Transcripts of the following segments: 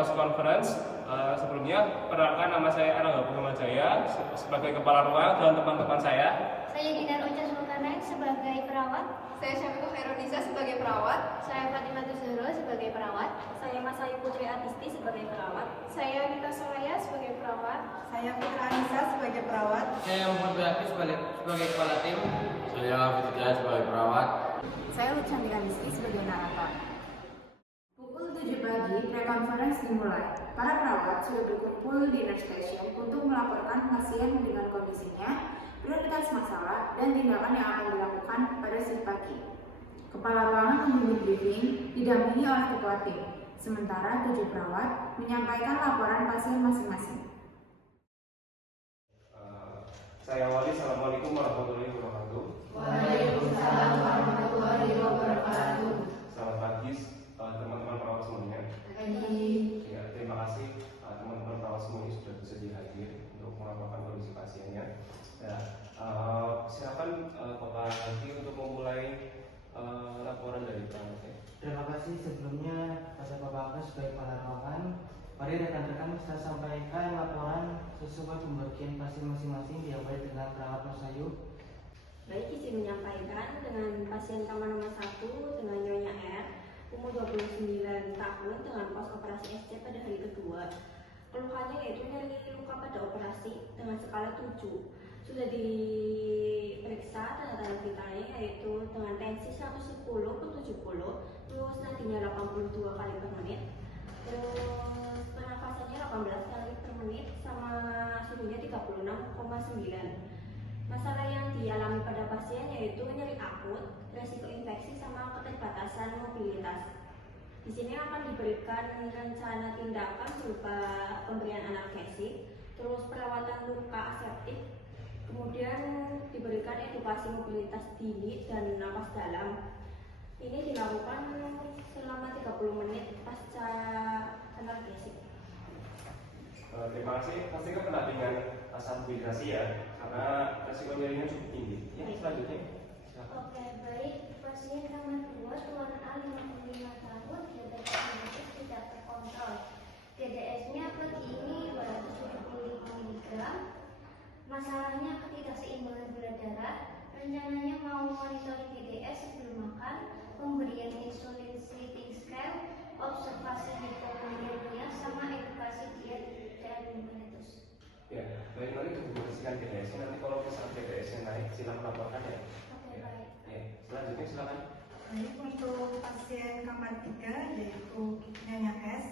close conference. Sebelumnya, perkenalkan nama saya Erlangga Pugamajaya sebagai kepala ruang dan teman-teman saya. Saya Dinar Ocha Sulkarnain sebagai perawat. Saya Syafiqah Khairunisa sebagai perawat. Saya Fatimah Zahra sebagai perawat. Saya Masayu Putri Adisti sebagai perawat. Saya Anita Soraya sebagai perawat. Saya Fitra Anissa sebagai perawat. Saya Muhammad Bakri sebagai kepala tim. Saya Fitria sebagai perawat. Saya Luchantika Rizky sebagai narator. Pukul 7 pagi, pre-conference dimulai. Para perawat sudah berkumpul di nurse station untuk melaporkan pasien dengan kondisinya, prioritas masalah, dan tindakan yang akan dilakukan pada shift pagi. Kepala ruangan membimbing briefing didampingi oleh ketua tim, sementara 7 perawat menyampaikan laporan pasien masing-masing. Saya awali, Assalamualaikum warahmatullahi wabarakatuh. Waalaikumsalam warahmatullahi wabarakatuh. Selamat pagi teman-teman perawat semuanya. Ya, terima kasih teman-teman perawat semuanya sudah bersedia hadir untuk melaporkan kondisi pasiennya. Ya, silakan Bapak Hadi untuk memulai laporan dari perawatnya. Terima kasih sebelumnya pada Bapak Agus sebagai kepala ruangan. Mari rekan-rekan saya sampaikan laporan sesuai pembagian pasien masing-masing diawali dengan perawat Masayu. Baik, izin menyampaikan dengan pasien kamar nomor 1 dengan Nyonya R, umur 29 tahun dengan pos operasi SC pada hari kedua. Keluhannya yaitu nyeri luka pada operasi dengan skala 7. Sudah diperiksa tanda-tanda vitalnya yaitu dengan tensi 110/70, terus nadinya 82 kali per menit, terus pernafasannya 18 kali per menit, sama suhunya 36,9. Masalah yang dialami pada pasien yaitu nyeri akut, resiko infeksi, sama keterbatasan mobilitas. Di sini akan diberikan rencana tindakan berupa pemberian analgesik, terus perawatan luka aseptik, kemudian diberikan edukasi mobilitas dini dan napas dalam. Ini dilakukan selama 30 menit pasca analgesik. Terima kasih. Pasti kena dengan stabilisasi ya, karena resiko nyerinya cukup tinggi. Ya, selanjutnya. Silakan. Oke, baik. Pasien kamar 2 tuan A 55 tahun, diabetes tidak terkontrol. DDS-nya pagi ini 275 mg. Masalahnya ketidakseimbangan gula darah. Rencananya mau monitoring DDS sebelum makan, pemberian insulin sleeping scale, observasi hipokalemianya, sama edukasi diet dan minutus. Ya, baik, mari kita bersihkan DDS-nya. Nanti kalau misalnya DDS-nya naik, silakan laporkan ya. Oke, baik. Ya, selanjutnya silakan. Baik, untuk pasien kamar 3 yaitu Nyonya S.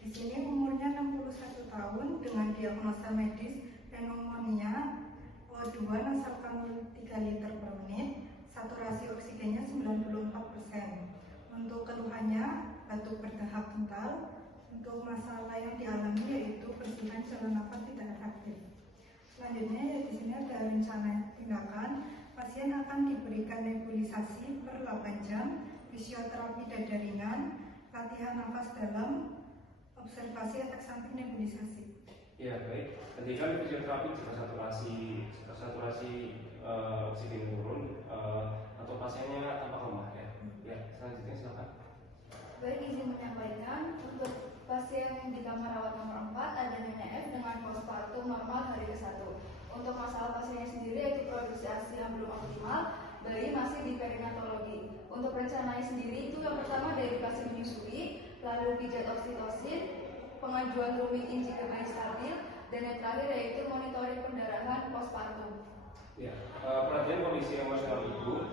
Di sini umurnya 61 tahun dengan diagnosa medis pneumonia, O2 nasal kanul 3 liter per menit, saturasi oksigennya 94%. Untuk keluhannya batuk berdahak kental. Untuk masalah yang dialami yaitu bersihan saluran nafas tidak efektif. Selanjutnya di sini ada rencana tindakan. Pasien akan diberikan nebulisasi per 8 jam, fisioterapi dada ringan, latihan nafas dalam, observasi efek samping nebulisasi. Ya, baik. Ketika fisioterapi jika saturasi oksigen turun atau pasiennya tampak lemah ya. Ya, selanjutnya silakan. Baik, izin menyampaikan untuk pasien di kamar rawat nomor 4 ada Nyonya F dengan postpartum normal hari ke-1. Untuk masalah pasiennya sendiri yaitu produksi ASI yang belum optimal, bayi masih di perinatologi. Untuk rencananya sendiri itu yang pertama edukasi menyusui, lalu pijat oksitosin, pengajuan rooming in jika bayi stabil, dan yang terakhir yaitu monitoring pendarahan postpartum. Ya, perhatian kondisi emosional ibu,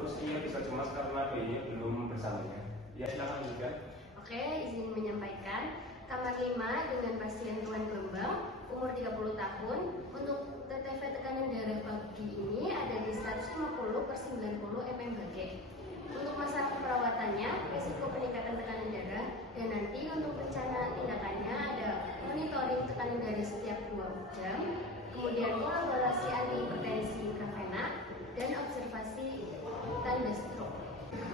terus ia bisa cemas karena bayinya belum bersamanya. Ya, silakan lanjutkan. Oke, izin menyampaikan kamar 5 dengan pasien Tuan Gelembang, umur 30 tahun. Untuk TTV tekanan darah pagi ini ada di 150/90 mmHg. Untuk masalah perawatannya, risiko peningkatan tekanan darah, dan nanti untuk rencana tindakannya ada monitoring tekanan darah setiap 2 jam, kemudian kolaborasi antihipertensi intravena, dan observasi tanda stroke.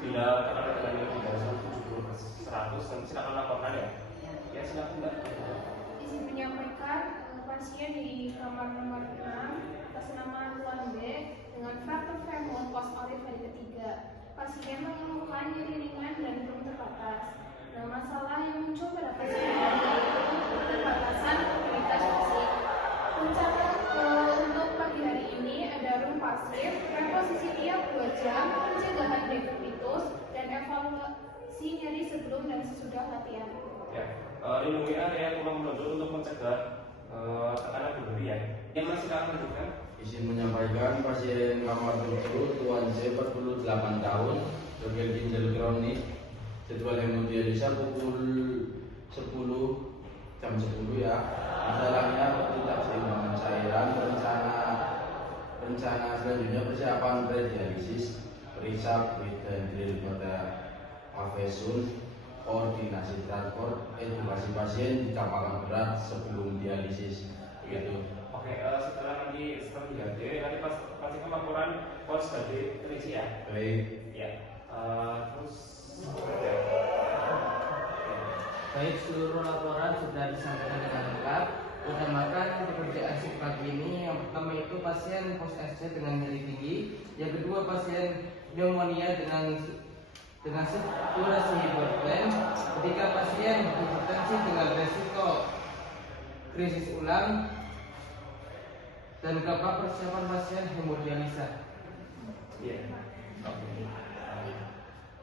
Bila tekanan di bawah 70/100, nanti silakan laporkan ya. Ya, silakan Mbak. Izin menyampaikan pasien di kamar nomor 6 atas nama Tuan B dengan fraktur femur post olive hari ketiga. Pasien mengeluhkan nyeri ringan dan belum terbatas. Nah, masalah yang muncul pada pasien pasif, reposisi tiap 2 jam, pencegahan defibritus, dan evaluasi nyeri sebelum dan sesudah latihan. Ya, lindungi area tulang melonjol untuk mencegah tekanan berdiri ya. Yang masih akan lanjutkan? Izin menyampaikan pasien kamar 7 Tuan C 48 tahun, gagal ginjal kronik, jadwal hemodialisa pukul 10 jam 10 ya. Masalahnya ketidakseimbangan cairan, rencana selanjutnya persiapan predialisis, periksa hidril pada afesun, koordinasi transport, edukasi pasien jika apakah berat sebelum dialisis begitu. Oke, setelah nanti nanti pastikan laporan pos dari klinisi ya. Baik. Ya, terus Baik, seluruh laporan sudah disampaikan dengan lengkap. Utamakan pekerjaan shift pagi ini. Yang pertama itu pasien pos SC dengan nyeri tinggi. Yang kedua pasien pneumonia dengan saturasi hiperten. Ketiga pasien hipertensi dengan resiko krisis ulang. Dan keempat persiapan pasien hemodialisa. iya. Oke.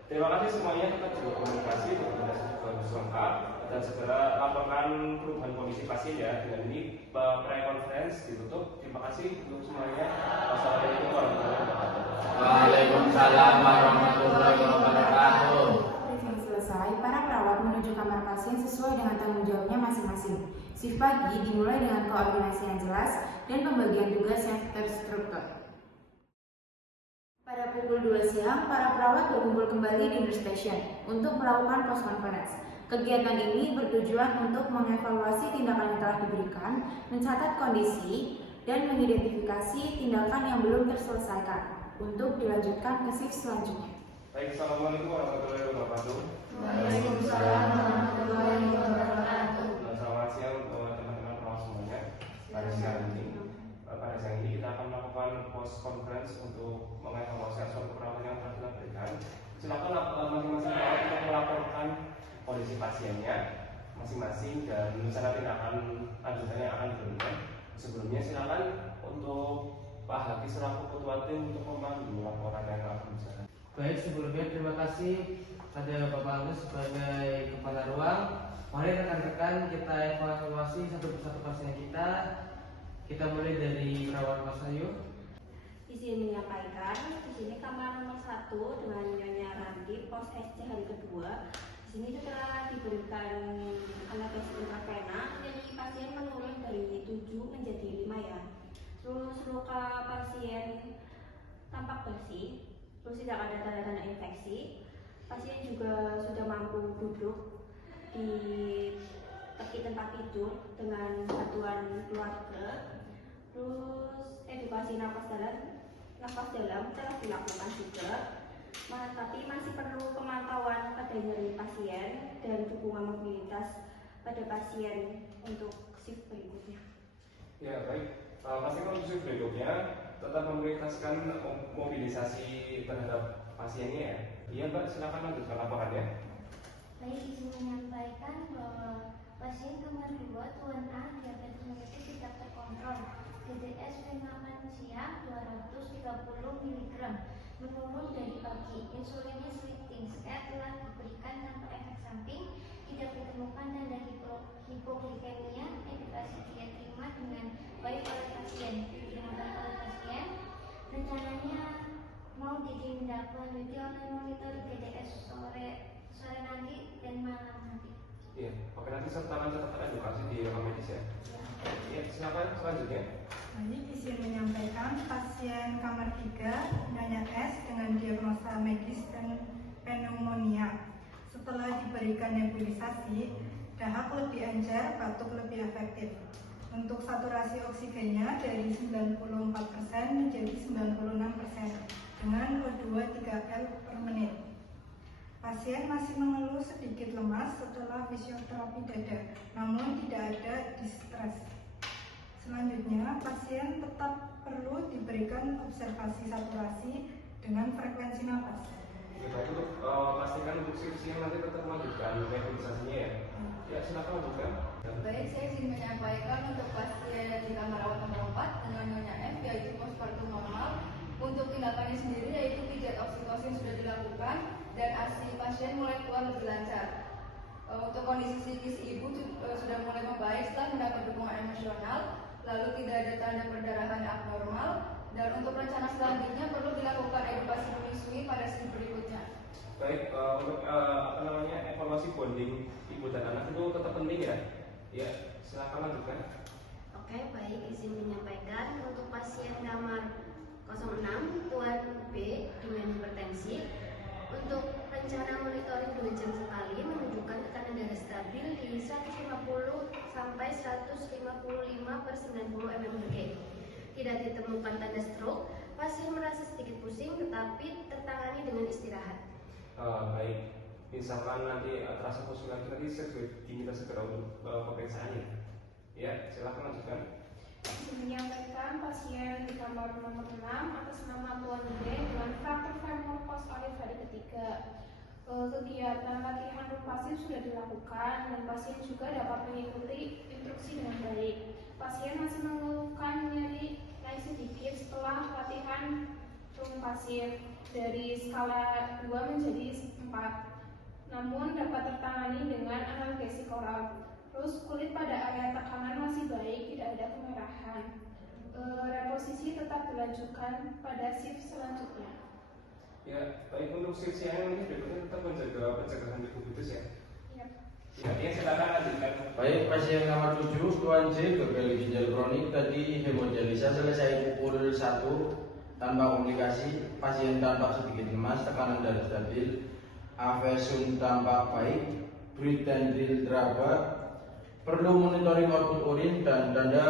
Terima kasih semuanya, kita juga komunikasi untuk lengkap dan segera laporkan perubahan kondisi pasien ya. Dengan ini pre-conference ditutup. Terima kasih untuk semuanya. Wassalamualaikum warahmatullahi wabarakatuh. Waalaikumsalam warahmatullahi wabarakatuh. Briefing selesai, para perawat menuju kamar pasien sesuai dengan tanggung jawabnya masing-masing. Shift pagi dimulai dengan koordinasi yang jelas dan pembagian tugas yang terstruktur. Pada pukul 2 siang, para perawat berkumpul kembali di nurse station untuk melakukan post conference. Kegiatan ini bertujuan untuk mengevaluasi tindakan yang telah diberikan, mencatat kondisi, dan mengidentifikasi tindakan yang belum terselesaikan untuk dilanjutkan ke shift selanjutnya. Baik, assalamualaikum warahmatullahi wabarakatuh. Waalaikumsalam warahmatullahi wabarakatuh. Selamat siang teman-teman perawat semuanya. Pada siang ini kita akan melakukan post conference untuk mengevaluasi asuransi perawatan yang telah kita berikan. Silakan masing-masing perawat untuk melaporkan kondisi pasiennya masing-masing dan rencana tindakan lanjutan yang akan diberikan. Sebelumnya silakan untuk Pak Haki selaku ketua tim untuk memandu laporan yang akan diberikan. Baik, sebelumnya terima kasih pada Bapak Agus sebagai kepala ruang. Mari rekan-rekan kita evaluasi satu persatu pasien kita. Kita mulai dari perawat Mas Ayu. Izin menyampaikan, di sini kamar nomor 1 dengan Nyonya Ranti, pos SC hari kedua. Di sini setelah diberikan anestesi intravena, jadi pasien menurun dari 7 menjadi 5 ya. Terus luka pasien tampak bersih, terus tidak ada tanda-tanda infeksi. Pasien juga sudah mampu duduk di tepi tempat tidur dengan bantuan keluarga. Terus edukasi nafas dalam telah dilakukan juga, tapi masih perlu pemantauan pada nyeri pasien dan dukungan mobilitas pada pasien untuk shift berikutnya. Ya baik, pastikan untuk shift berikutnya tetap memprioritaskan mobilisasi terhadap pasiennya ya. Iya Mbak, silakan lanjutkan laporannya. Baik, izin menyampaikan bahwa pasien kamar 2 Tuan A diabetes mellitus tidak terkontrol. DDS makan siang 230 mg, menurun dari pagi. Insulinnya shifting, scan telah diberikan tanpa efek samping, tidak ditemukan tanda hipoglikemia. Edukasi dia terima dengan baik oleh pasien, digunakan oleh pasien. Rencananya mau ditindaklanjuti oleh monitor DDS sore nanti dan malam nanti. Iya, oke, nanti sertakan catatan edukasi di rekam medis ya. Iya, silakan selanjutnya. Baik, izin menyampaikan pasien kamar 3 Nyonya S dengan diagnosa medis dan pneumonia. Setelah diberikan nebulisasi, dahak lebih encer, batuk lebih efektif. Untuk saturasi oksigennya dari 94% menjadi 96% dengan O2 3L per menit. Pasien masih mengeluh sedikit lemas setelah fisioterapi dada, namun tidak ada distres. Selanjutnya, pasien tetap perlu diberikan observasi saturasi dengan frekuensi nafas. Oke, baik, untuk pastikan untuk shift siang nanti tetap melanjutkan nebulisasinya ya. Ya, silakan lanjutkan. Baik, saya ingin menyampaikan untuk pasien di kamar rawat nomor 4 dengan nyonya F, yaitu postpartum normal. Untuk tindakannya sendiri yaitu pijat oksitosin sudah dilakukan dan ASI pasien mulai keluar lebih lancar. Untuk kondisi psikis ibu sudah mulai membaik setelah mendapat dukungan emosional, lalu tidak ada tanda perdarahan abnormal, dan untuk rencana selanjutnya perlu dilakukan edukasi menyusui pada step berikutnya. Baik, untuk evaluasi bonding ibu dan anak itu tetap penting ya. Ya, silakan lanjutkan. Oke, baik, izin menyampaikan untuk pasien kamar 06 Tuan B dengan hipertensi. Untuk rencana monitoring 2 jam sekali menunjukkan tekanan darah stabil di 150 sampai 155/90 mmHg. Tidak ditemukan tanda stroke. Pasien merasa sedikit pusing tetapi tertangani dengan istirahat. Baik, misalkan nanti terasa pusing lagi, nanti diminta segera untuk pemeriksaan ya. Ya, silakan lanjutkan. Menyampaikan pasien di kamar nomor 6 atas nama Tuan D dengan fraktur femur post olive hari ketiga. Kegiatan latihan pasif sudah dilakukan dan pasien juga dapat mengikuti instruksi dengan baik. Pasien masih mengeluhkan nyeri naik sedikit setelah latihan pasif dari skala 2 menjadi 4, namun dapat tertangani dengan analgesik oral. Terus kulit pada area tekanan masih baik, tidak ada kemerahan. Reposisi tetap dilanjutkan pada shift selanjutnya. Ya, baik, untuk shift yang ini berikutnya tetap menjaga pencegahan diabetes ya. Ya, silakan lanjutkan. Baik, pasien kamar 7 Tuan J gagal ginjal kronik tadi hemodialisa selesai pukul 1 tanpa komplikasi, pasien tampak sedikit lemas, tekanan darah stabil, avesum tampak baik, Britantril teraba, perlu monitoring output urin dan tanda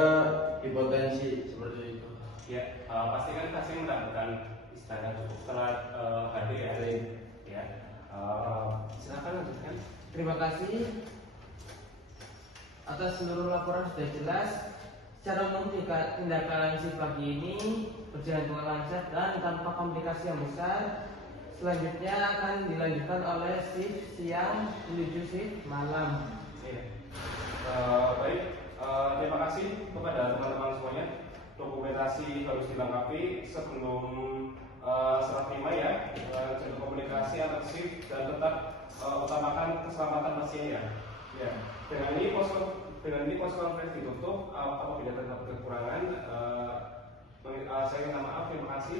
hipotensi seperti itu. Ya, pastikan pasien mendapatkan istirahat cukup setelah hadir ya. Ya, silakan lanjutkan. Terima kasih atas seluruh laporan sudah jelas. Secara umum tindakan shift pagi ini berjalan dengan lancar dan tanpa komplikasi yang besar. Selanjutnya akan dilanjutkan oleh shift siang menuju shift malam. Ya. Baik, terima kasih kepada teman-teman semuanya. Dokumentasi harus dilengkapi sebelum serah terima ya. Jaga komunikasi antar shift dan tetap utamakan keselamatan pasiennya. Ya. Dengan ini konferensi ditutup. Apabila terdapat kekurangan, saya minta maaf. Terima kasih.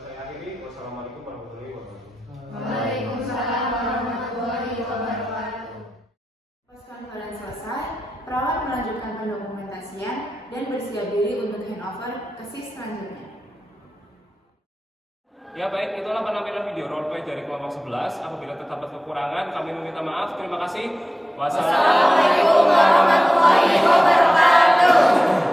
Saya akhiri. Wassalamualaikum warahmatullahi wabarakatuh. Waalaikumsalam warahmatullahi wabarakatuh. Konferensi selesai, perawat melanjutkan pendokumentasian dan bersiap diri untuk handover ke shift selanjutnya. Ya baik, itulah penampilan video roleplay dari kelompok 11. Apabila terdapat kekurangan, kami meminta maaf. Terima kasih. Wassalamualaikum warahmatullahi wabarakatuh.